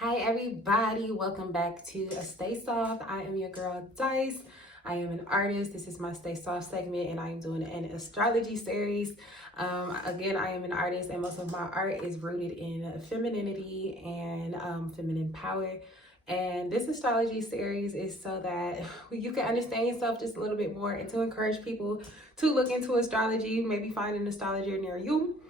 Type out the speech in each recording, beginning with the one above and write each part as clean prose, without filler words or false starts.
Hi everybody, welcome back to a Stay Soft. I am your girl Dice. I am an artist. This is my Stay Soft segment and I am doing an astrology series. Again, I am an artist and most of my art is rooted in femininity and feminine power. And this astrology series is so that you can understand yourself just a little bit more and to encourage people to look into astrology, maybe find an astrologer near you.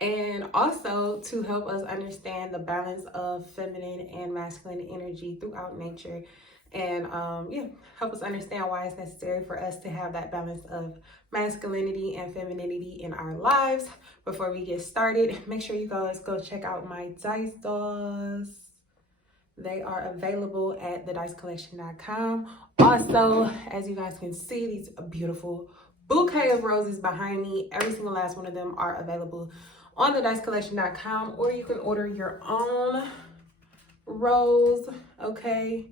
And also to help us understand the balance of feminine and masculine energy throughout nature. And help us understand why it's necessary for us to have that balance of masculinity and femininity in our lives. Before we get started, make sure you guys go check out my dice dolls. They are available at thedicecollection.com. Also, as you guys can see, these beautiful bouquet of roses behind me. Every single last one of them are available on thedicecollection.com, or you can order your own rose, okay?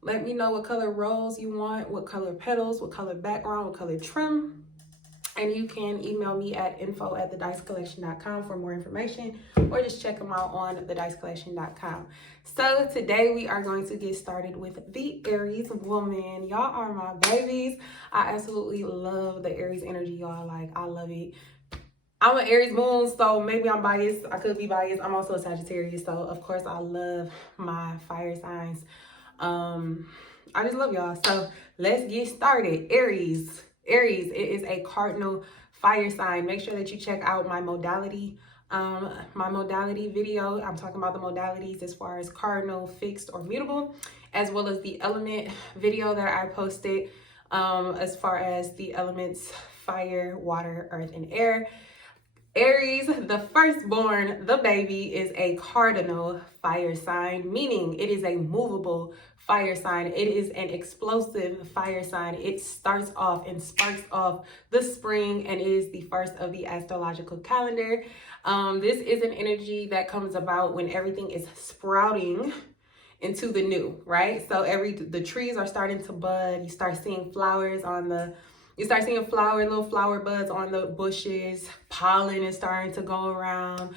Let me know what color rose you want, what color petals, what color background, what color trim. And you can email me at info@thedicecollection.com for more information, or just check them out on thedicecollection.com. So today we are going to get started with the Aries woman. Y'all are my babies. I absolutely love the Aries energy, y'all. Like, I love it. I'm an Aries moon, so maybe I'm biased. I could be biased. I'm also a Sagittarius, so of course I love my fire signs. I just love y'all. So let's get started. Aries, it is a cardinal fire sign. Make sure that you check out my modality video. I'm talking about the modalities as far as cardinal, fixed, or mutable, as well as the element video that I posted as far as the elements fire, water, earth, and air. Aries, the firstborn, the baby, is a cardinal fire sign, meaning it is a movable fire sign. It is an explosive fire sign. It starts off and sparks off the spring and is the first of the astrological calendar. This is an energy that comes about when everything is sprouting into the new, right? So the trees are starting to bud. You start seeing flowers little flower buds on the bushes. Pollen is starting to go around.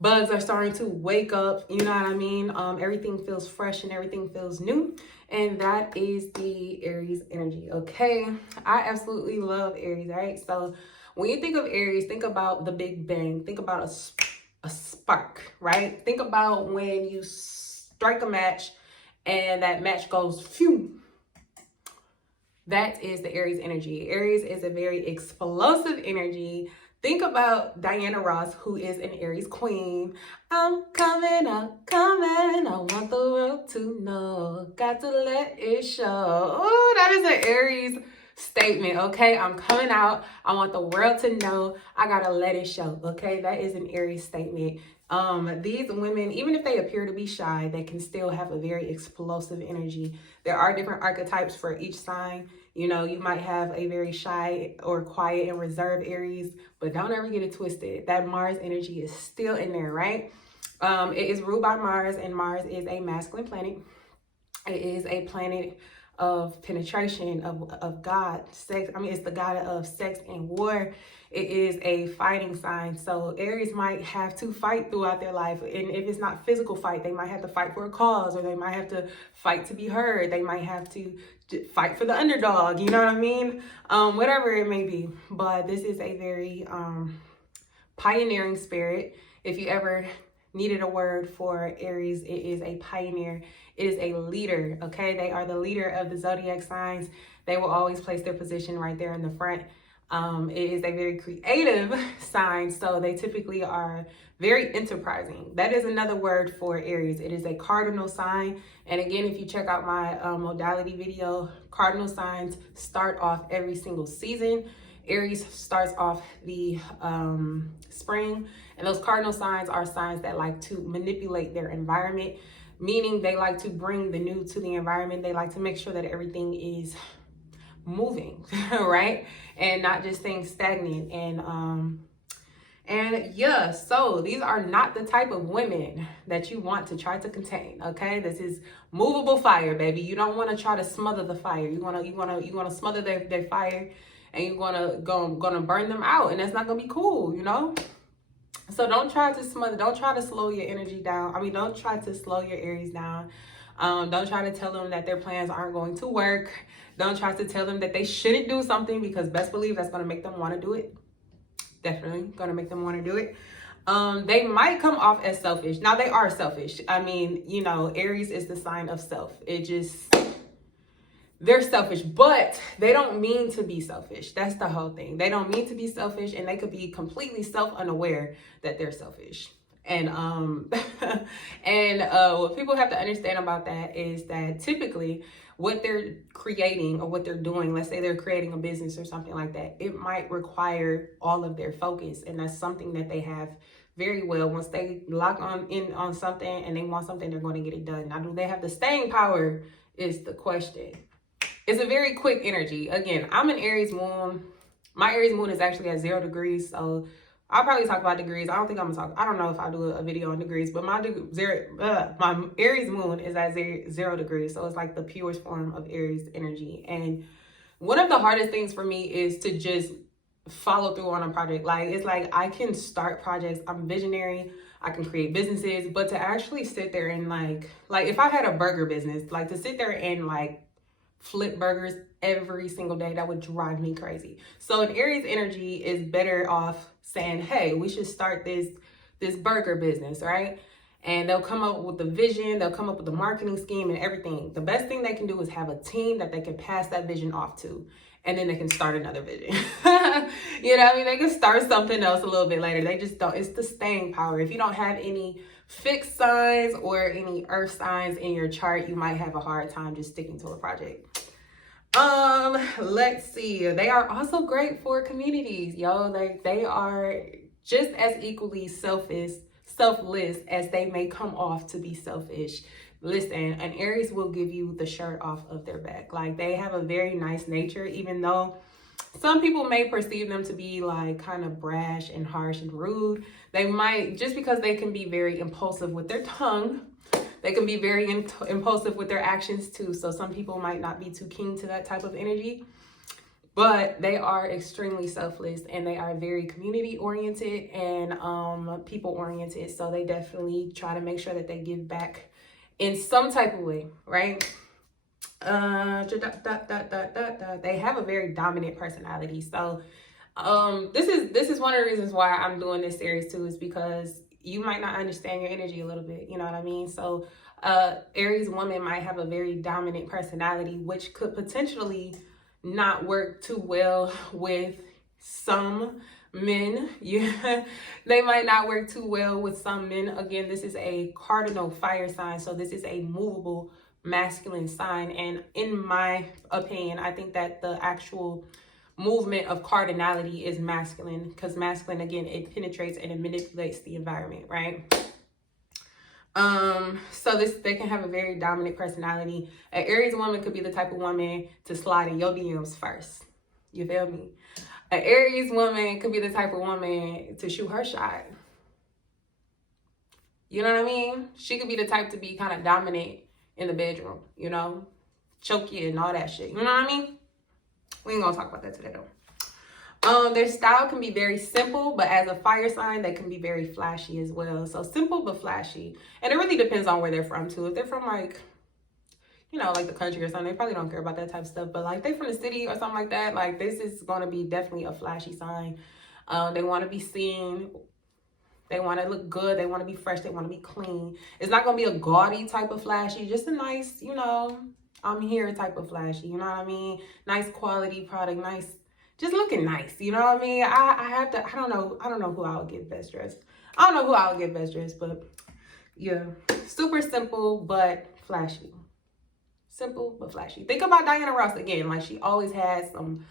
Bugs are starting to wake up. You know what I mean? Everything feels fresh and everything feels new. And that is the Aries energy, okay? I absolutely love Aries, right? So when you think of Aries, think about the Big Bang. Think about a spark, right? Think about when you strike a match and that match goes phew. That is the Aries energy. Aries is a very explosive energy. Think about Diana Ross, who is an Aries queen. I'm coming, I want the world to know. Got to let it show. Oh, that is an Aries statement, okay? I'm coming out. I want the world to know. I gotta let it show, okay? That is an Aries statement. These women, even if they appear to be shy, they can still have a very explosive energy. There are different archetypes for each sign. You know, you might have a very shy or quiet and reserved Aries, but don't ever get it twisted. That Mars energy is still in there, right? It is ruled by Mars, and Mars is a masculine planet. It is a planet of penetration, of God, sex. I mean, it's the god of sex and war. It is a fighting sign. So Aries might have to fight throughout their life. And if it's not physical fight, they might have to fight for a cause, or they might have to fight to be heard. They might have to fight for the underdog, you know what I mean? Whatever it may be. But this is a very pioneering spirit. If you ever needed a word for Aries, it is a pioneer. It is a leader, okay? They are the leader of the zodiac signs. They will always place their position right there in the front. It is a very creative sign, so they typically are very enterprising. That is another word for Aries. It is a cardinal sign. And again, if you check out my modality video, cardinal signs start off every single season. Aries starts off the spring, and those cardinal signs are signs that like to manipulate their environment, meaning they like to bring the new to the environment. They like to make sure that everything is moving, right? And not just staying stagnant. And yeah, so these are not the type of women that you want to try to contain, okay? This is movable fire, baby. You don't want to try to smother the fire. You want to smother their fire, and you're gonna burn them out, and that's not gonna be cool, you know? So don't try to smother, don't try to slow your energy down. I mean, don't try to slow your Aries down. Don't try to tell them that their plans aren't going to work. Don't try to tell them that they shouldn't do something, because best believe that's going to make them want to do it. Definitely going to make them want to do it. They might come off as selfish. Now, they are selfish. I mean, you know, Aries is the sign of self. They're selfish, but they don't mean to be selfish. That's the whole thing. They don't mean to be selfish, and they could be completely self-unaware that they're selfish. And what people have to understand about that is that typically what they're creating or what they're doing, let's say they're creating a business or something like that, it might require all of their focus. And that's something that they have very well. Once they lock on something and they want something, they're going to get it done. Now, do they have the staying power is the question. It's a very quick energy. Again, I'm an Aries moon. My Aries moon is actually at 0 degrees. So I'll probably talk about degrees. I don't know if I'll do a video on degrees, but my Aries moon is at 0 degrees. So it's like the purest form of Aries energy. And one of the hardest things for me is to just follow through on a project. Like, it's like I can start projects. I'm visionary. I can create businesses, but to actually sit there and like if I had a burger business, like to sit there and like flip burgers every single day, that would drive me crazy. So an Aries energy is better off saying, hey, we should start this burger business, right? And they'll come up with the vision, they'll come up with the marketing scheme and everything. The best thing they can do is have a team that they can pass that vision off to, and then they can start another vision. You know what I mean? They can start something else a little bit later. They just don't, it's the staying power. If you don't have any fixed signs or any earth signs in your chart, you might have a hard time just sticking to a project. Let's see. They are also great for communities, yo. They are just as equally selfless as they may come off to be selfish. Listen, an Aries will give you the shirt off of their back. Like, they have a very nice nature, even though some people may perceive them to be like kind of brash and harsh and rude. They might, just because they can be very impulsive with their tongue, they can be very impulsive with their actions too. So some people might not be too keen to that type of energy, but they are extremely selfless, and they are very community oriented and people oriented. So they definitely try to make sure that they give back in some type of way, right? They have a very dominant personality. So this is one of the reasons why I'm doing this series too, is because you might not understand your energy a little bit, you know what I mean? So Aries woman might have a very dominant personality, which could potentially not work too well with some men. Yeah, they might not work too well with some men. Again, this is a cardinal fire sign, so this is a movable masculine sign. And in my opinion, I think that the actual movement of cardinality is masculine, because masculine, again, it penetrates and it manipulates the environment, right? So they can have a very dominant personality. An Aries woman could be the type of woman to slide in your DMs first. You feel me? An Aries woman could be the type of woman to shoot her shot. You know what I mean? She could be the type to be kind of dominant in the bedroom, you know, choke you and all that shit. You know what I mean? We ain't gonna talk about that today though. Their style can be very simple, but as a fire sign, they can be very flashy as well. So simple but flashy. And it really depends on where they're from too. If they're from like, you know, like the country or something, they probably don't care about that type of stuff. But like they from the city or something like that, like this is gonna be definitely a flashy sign. They wanna be seen. They want to look good. They want to be fresh. They want to be clean. It's not going to be a gaudy type of flashy, just a nice, you know, I'm here type of flashy. You know what I mean? Nice quality product, nice, just looking nice. You know what I mean? I don't know who I would give best dressed. I don't know who I would give best dressed, but yeah, super simple, but flashy. Simple, but flashy. Think about Diana Ross again. Like, she always has some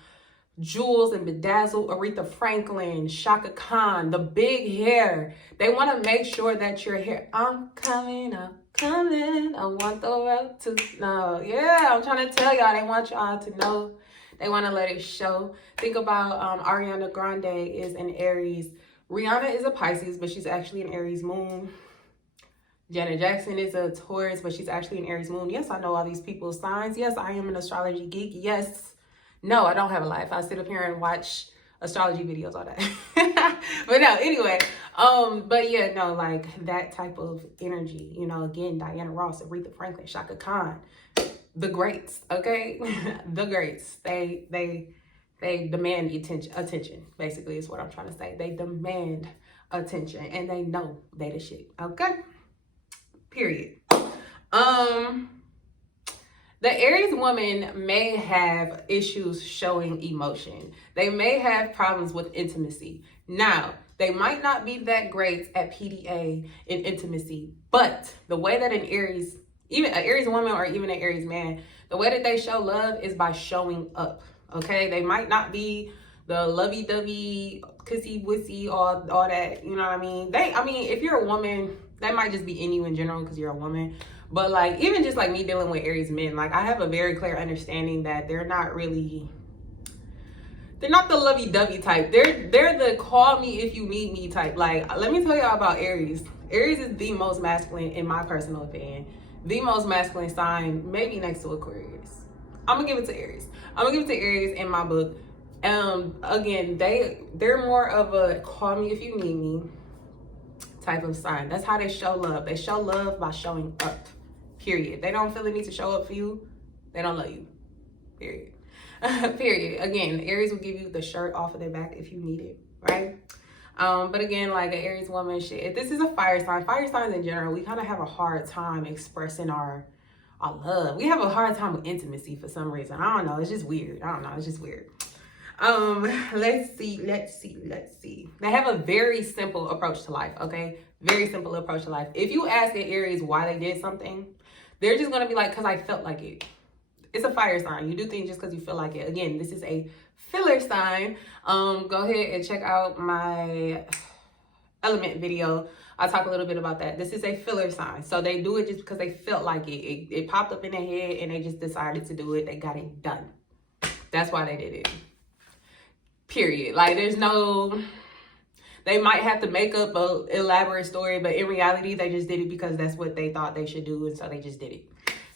jewels and bedazzled. Aretha Franklin, Shaka Khan, the big hair. They want to make sure that your hair, I'm coming, I want the world to know. Yeah, I'm trying to tell y'all, they want y'all to know. They want to let it show. Think about Ariana Grande is an Aries. Rihanna is a Pisces, but she's actually an Aries moon. Janet Jackson is a Taurus, but she's actually an Aries moon. Yes, I know all these people's signs. Yes, I am an astrology geek. Yes. No, I don't have a life. I sit up here and watch astrology videos all day. But no, anyway, But yeah, no, like that type of energy, you know, again, Diana Ross, Aretha Franklin, Shaka Khan, the greats, okay? The greats. They demand attention, basically is what I'm trying to say. They demand attention and they know they the shit, okay? Period. The Aries woman may have issues showing emotion. They may have problems with intimacy. Now, they might not be that great at PDA in intimacy, but the way that an Aries, even an Aries woman or even an Aries man, the way that they show love is by showing up, okay? They might not be the lovey-dovey, kissy-wussy, all that, you know what I mean? If you're a woman, that might just be in you in general because you're a woman. But like, even just like me dealing with Aries men, like I have a very clear understanding that they're not the lovey-dovey type. They're the call me if you need me type. Like, let me tell y'all about Aries. Aries is the most masculine, in my personal opinion. The most masculine sign, maybe next to Aquarius. I'm gonna give it to Aries. I'm gonna give it to Aries in my book. Again, they're more of a call me if you need me type of sign. That's how they show love. They show love by showing up. Period. They don't feel the need to show up for you. They don't love you. Period. Period. Again, Aries will give you the shirt off of their back if you need it, right? But again, like an Aries woman, if this is a fire signs in general, we kind of have a hard time expressing our love. We have a hard time with intimacy for some reason. I don't know. It's just weird. It's just weird. Let's see. They have a very simple approach to life, okay? Very simple approach to life. If you ask an Aries why they did something, they're just going to be like, because I felt like it. It's a fire sign. You do things just because you feel like it. Again, this is a filler sign. Go ahead and check out my element video. I'll talk a little bit about that. This is a filler sign. So they do it just because they felt like it. It popped up in their head and they just decided to do it. They got it done. That's why they did it. Period. Like, they might have to make up an elaborate story, but in reality, they just did it because that's what they thought they should do, and so they just did it.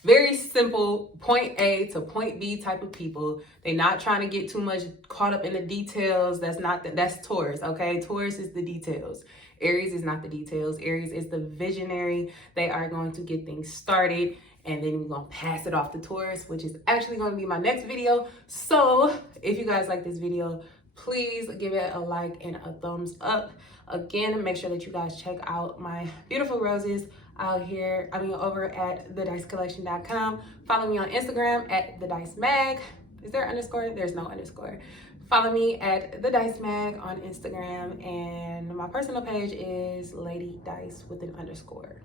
Very simple, point A to point B type of people. They're not trying to get too much caught up in the details. That's Taurus, okay? Taurus is the details. Aries is not the details. Aries is the visionary. They are going to get things started, and then we're going to pass it off to Taurus, which is actually going to be my next video. So if you guys like this video, please give it a like and a thumbs up. Again, make sure that you guys check out my beautiful roses out here. Over at thedicecollection.com. Follow me on Instagram at thedicemag. Is there an underscore? There's no underscore. Follow me at thedicemag on Instagram, and my personal page is Lady Dice with an underscore.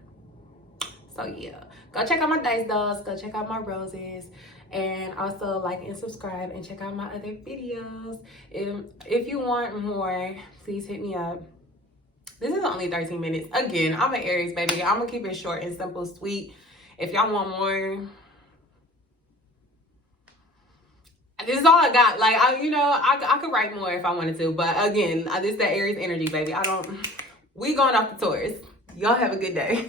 So yeah, go check out my dice dolls, go check out my roses, and also like and subscribe and check out my other videos. If you want more, please hit me up. This is only 13 minutes. Again, I'm an Aries, baby. I'm gonna keep it short and simple, sweet. If y'all want more, this is all I got. Like, I could write more if I wanted to, but again, this is that Aries energy, baby. We going off the Taurus. Y'all have a good day.